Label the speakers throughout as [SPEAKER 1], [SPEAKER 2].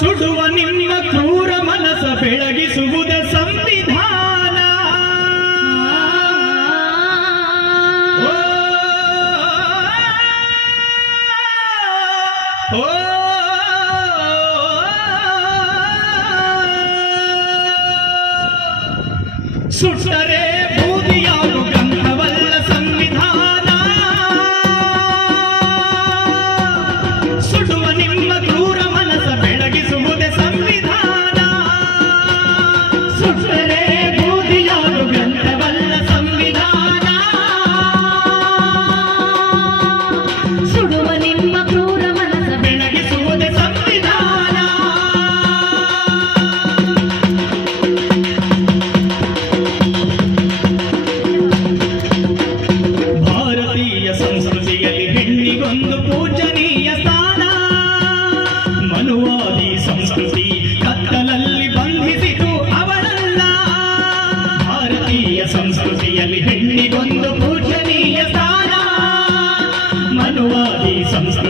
[SPEAKER 1] ಸುಡುವ ನಿಮ್ಮ ಕ್ರೂರ
[SPEAKER 2] ಮನಸ
[SPEAKER 1] ಬೆಳಗಿಸುವುದ ಸಂವಿಧಾನ. ಸುಟ್ಟರೆ ಬೂದಿಯಾಗುತ್ತೆ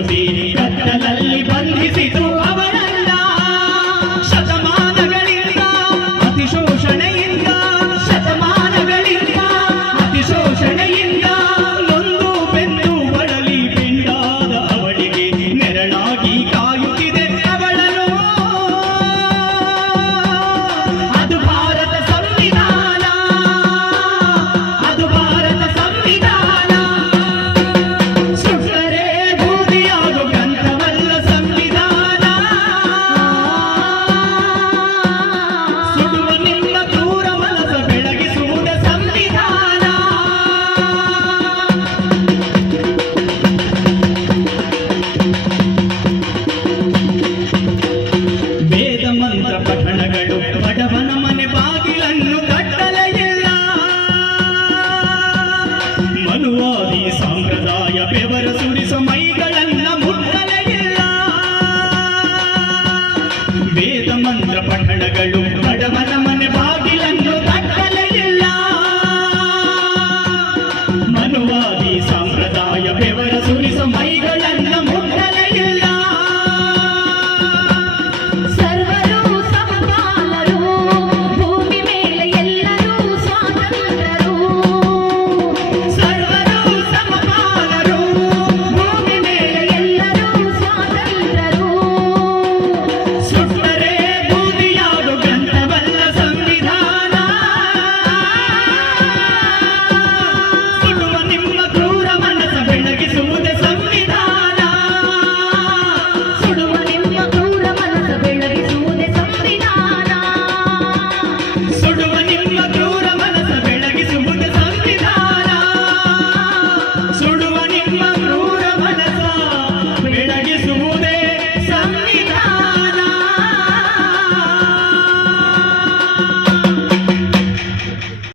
[SPEAKER 1] ಬೀರಿ ಬಂಧಿಸಿ சுரிசம் வைகள்